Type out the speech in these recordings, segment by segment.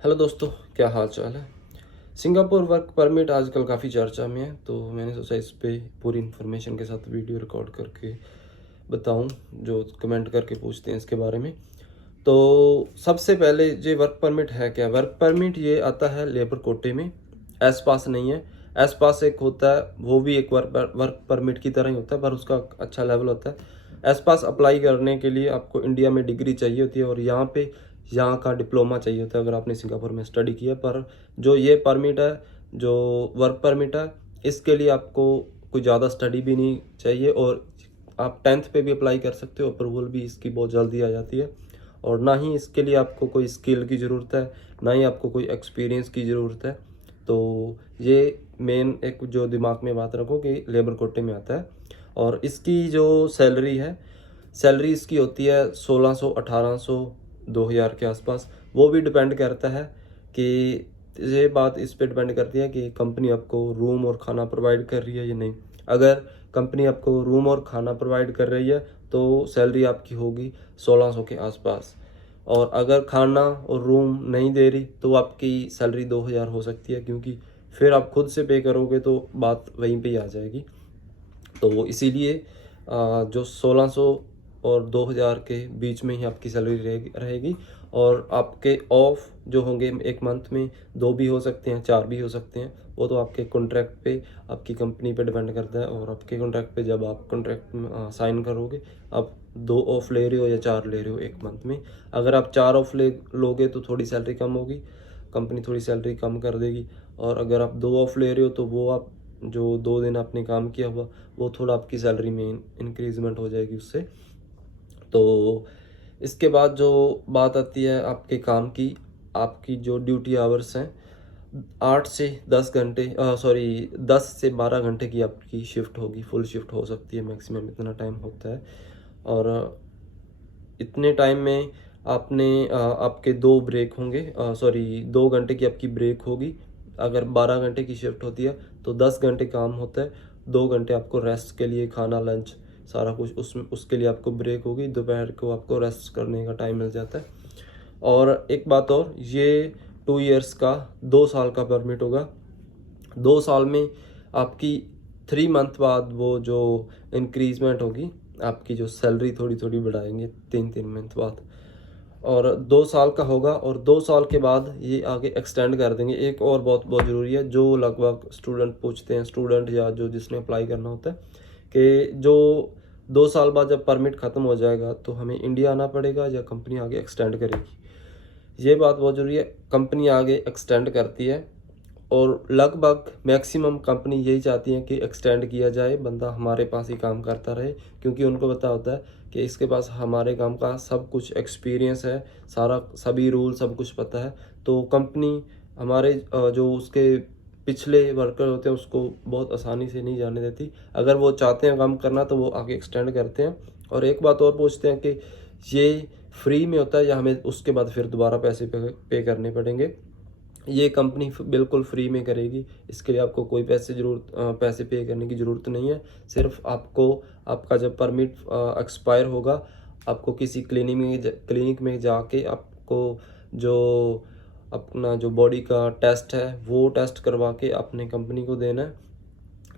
Hello दोस्तों, क्या हाल चाल है। सिंगापुर वर्क परमिट आजकल काफ़ी चर्चा में है, तो मैंने सोचा इस पे पूरी इन्फॉर्मेशन के साथ वीडियो रिकॉर्ड करके बताऊं। जो कमेंट करके पूछते हैं इसके बारे में। तो सबसे पहले ये वर्क परमिट है क्या। वर्क परमिट ये आता है लेबर कोटे में, एस पास नहीं है। एस पास एक होता है, वो भी एक वर्क परमिट की तरह ही होता है, पर उसका अच्छा लेवल होता है। एस पास अप्लाई करने के लिए आपको इंडिया में डिग्री चाहिए होती है और यहाँ का डिप्लोमा चाहिए होता है अगर आपने सिंगापुर में स्टडी किया। पर जो ये परमिट है, जो वर्क परमिट है, इसके लिए आपको कोई ज़्यादा स्टडी भी नहीं चाहिए और आप 10th पे भी अप्लाई कर सकते हो। अप्रूवल भी इसकी बहुत जल्दी आ जाती है और ना ही इसके लिए आपको कोई स्किल की ज़रूरत है, ना ही आपको कोई एक्सपीरियंस की ज़रूरत है। तो ये मेन एक जो दिमाग में बात रखो कि लेबर कोटे में आता है। और इसकी जो सैलरी है, सैलरी इसकी होती है 1600, 1800, 2000 के आसपास। वो भी डिपेंड करता है कि ये बात इस पे डिपेंड करती है कि कंपनी आपको रूम और खाना प्रोवाइड कर रही है या नहीं। अगर कंपनी आपको रूम और खाना प्रोवाइड कर रही है तो सैलरी आपकी होगी 1600 के आसपास। और अगर खाना और रूम नहीं दे रही तो आपकी सैलरी 2000 हो सकती है, क्योंकि फिर आप खुद से पे करोगे तो बात वहीं पे ही आ जाएगी। तो वो इसीलिए जो 1600 और 2000 के बीच में ही आपकी सैलरी रहेगी। और आपके ऑफ जो होंगे एक मंथ में, 2 भी हो सकते हैं, 4 भी हो सकते हैं। वो तो आपके कॉन्ट्रैक्ट पे, आपकी कंपनी पे डिपेंड करता है। और आपके कॉन्ट्रैक्ट पे जब आप कॉन्ट्रैक्ट में साइन करोगे, आप 2 ऑफ ले रहे हो या 4 ले रहे हो एक मंथ में। अगर आप 4 ऑफ लोगे तो थोड़ी सैलरी कम होगी, कंपनी थोड़ी सैलरी कम कर देगी। और अगर आप 2 ऑफ ले रहे हो तो वो आप जो 2 दिन आपने काम किया हुआ, वो थोड़ा आपकी सैलरी में इंक्रीजमेंट हो जाएगी उससे। तो इसके बाद जो बात आती है आपके काम की, आपकी जो ड्यूटी आवर्स हैं, 8 से 10 घंटे, सॉरी 10 से 12 घंटे की आपकी शिफ्ट होगी। फुल शिफ्ट हो सकती है, मैक्सिमम इतना टाइम होता है। और इतने टाइम में आपके 2 ब्रेक होंगे, सॉरी 2 घंटे की आपकी ब्रेक होगी। अगर 12 घंटे की शिफ्ट होती है तो 10 घंटे काम होता है। 2 घंटे आपको रेस्ट के लिए, खाना लंच सारा कुछ उसमें, उसके लिए आपको ब्रेक होगी। दोपहर को आपको रेस्ट करने का टाइम मिल जाता है। और एक बात और, ये 2 ईयर्स का, 2 साल का परमिट होगा। 2 साल में आपकी 3 मंथ बाद वो जो इंक्रीजमेंट होगी, आपकी जो सैलरी थोड़ी थोड़ी बढ़ाएंगे 3 मंथ बाद। और 2 साल का होगा और 2 साल के बाद ये आगे एक्सटेंड कर देंगे। एक और बहुत बहुत ज़रूरी है, जो लगभग स्टूडेंट पूछते हैं, स्टूडेंट या जो जिसने अप्लाई करना होता है, कि जो 2 साल बाद जब परमिट ख़त्म हो जाएगा तो हमें इंडिया आना पड़ेगा या कंपनी आगे एक्सटेंड करेगी। ये बात बहुत ज़रूरी है, कंपनी आगे एक्सटेंड करती है। और लगभग मैक्सिमम कंपनी यही चाहती है कि एक्सटेंड किया जाए, बंदा हमारे पास ही काम करता रहे, क्योंकि उनको पता होता है कि इसके पास हमारे काम का सब कुछ एक्सपीरियंस है, सारा सभी रूल सब कुछ पता है। तो कंपनी हमारे जो उसके पिछले वर्कर होते हैं उसको बहुत आसानी से नहीं जाने देती। अगर वो चाहते हैं काम करना तो वो आगे एक्सटेंड करते हैं। और एक बात और पूछते हैं कि ये फ्री में होता है या हमें उसके बाद फिर दोबारा पैसे पे करने पड़ेंगे। ये कंपनी बिल्कुल फ्री में करेगी, इसके लिए आपको कोई पैसे पे करने की ज़रूरत नहीं है। सिर्फ आपको, आपका जब परमिट एक्सपायर होगा, आपको किसी क्लिनिक में जाके आपको जो अपना जो बॉडी का टेस्ट है वो टेस्ट करवा के अपने कंपनी को देना है,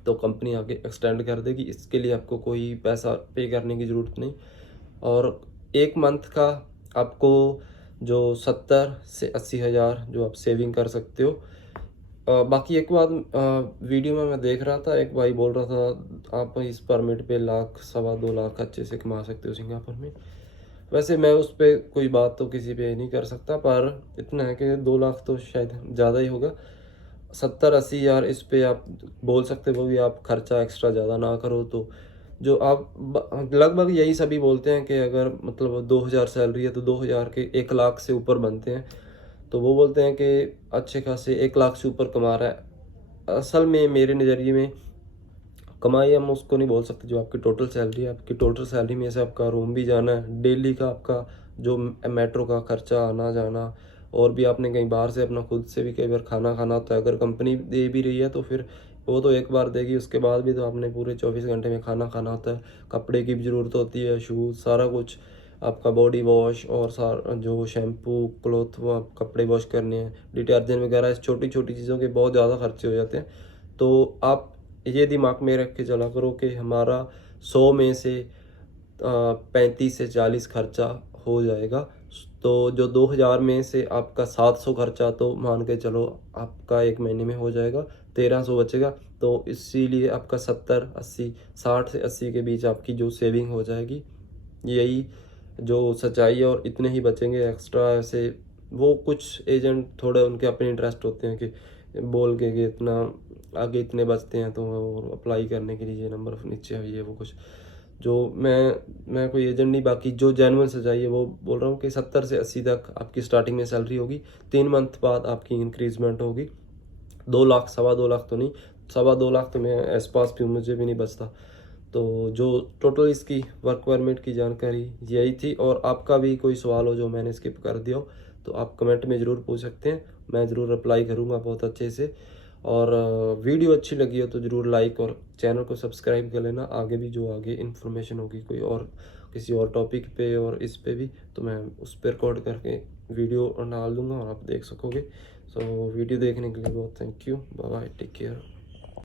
तो कंपनी आगे एक्सटेंड कर देगी। इसके लिए आपको कोई पैसा पे करने की ज़रूरत नहीं। और एक मंथ का आपको जो 70 से 80 हज़ार जो आप सेविंग कर सकते हो। बाकी एक बात, वीडियो में मैं देख रहा था, एक भाई बोल रहा था आप इस परमिट पे लाख, 2.25 लाख अच्छे से कमा सकते हो सिंगापुर में। वैसे मैं उस पर कोई बात तो किसी पे नहीं कर सकता, पर इतना है कि 2 लाख तो शायद ज़्यादा ही होगा। 70-80 हज़ार इस पे आप बोल सकते हो भी, आप खर्चा एक्स्ट्रा ज़्यादा ना करो तो। जो आप लगभग यही सभी बोलते हैं कि अगर मतलब 2000 सैलरी है तो 2000 के 1 लाख से ऊपर बनते हैं, तो वो बोलते हैं कि अच्छे खासे 1 लाख से ऊपर कमा रहा है। असल में मेरे नज़रिए में कमाई हम उसको नहीं बोल सकते जो आपकी टोटल सैलरी है। आपकी टोटल सैलरी में से आपका रूम भी जाना है, डेली का आपका जो मेट्रो का खर्चा, आना जाना, और भी आपने कहीं बाहर से अपना खुद से भी कई बार खाना खाना होता है। अगर कंपनी दे भी रही है तो फिर वो तो एक बार देगी, उसके बाद भी तो आपने पूरे 24 घंटे में खाना खाना होता है। कपड़े की भी ज़रूरत होती है, शूज़, सारा कुछ। आपका बॉडी वॉश और जो शैम्पू, क्लॉथ, वो आप कपड़े वॉश करने हैं, डिटर्जेंट वगैरह, छोटी छोटी चीज़ों के बहुत ज़्यादा खर्चे हो जाते हैं। तो आप ये दिमाग में रख के चला करो कि हमारा 100 में से 35 से 40 खर्चा हो जाएगा। तो जो 2000 में से आपका 700 खर्चा, तो मान के चलो आपका 1 महीने में हो जाएगा, 1300 बचेगा। तो इसीलिए आपका 70, 80, 60 से 80 के बीच आपकी जो सेविंग हो जाएगी, यही जो सच्चाई है। और इतने ही बचेंगे एक्स्ट्रा। ऐसे वो कुछ एजेंट थोड़े उनके अपने इंटरेस्ट होते हैं कि बोल के कि इतना आगे इतने बचते हैं तो अप्लाई करने के लिए ये नंबर नीचे है, ये वो कुछ। जो मैं कोई एजेंट नहीं, बाकी जो जेन्युइन सच्चाई है वो बोल रहा हूँ कि 70 से 80 तक आपकी स्टार्टिंग में सैलरी होगी। 3 मंथ बाद आपकी इंक्रीजमेंट होगी। 2 लाख, 2.25 लाख तो नहीं, 2.25 लाख तो मैं आस पास भी हूँ, मुझे भी नहीं बचता। तो जो टोटल इसकी वर्क परमिट की जानकारी यही थी। और आपका भी कोई सवाल हो जो मैंने स्किप कर दिया हो, तो आप कमेंट में ज़रूर पूछ सकते हैं, मैं ज़रूर रिप्लाई करूँगा बहुत अच्छे से। और वीडियो अच्छी लगी हो तो ज़रूर लाइक और चैनल को सब्सक्राइब कर लेना। आगे भी जो आगे इन्फॉर्मेशन होगी कोई और किसी और टॉपिक पे और इस पे भी, तो मैं उस पर रिकॉर्ड करके वीडियो डाल दूँगा और आप देख सकोगे। सो वीडियो देखने के लिए बहुत thank you. Bye bye, take care.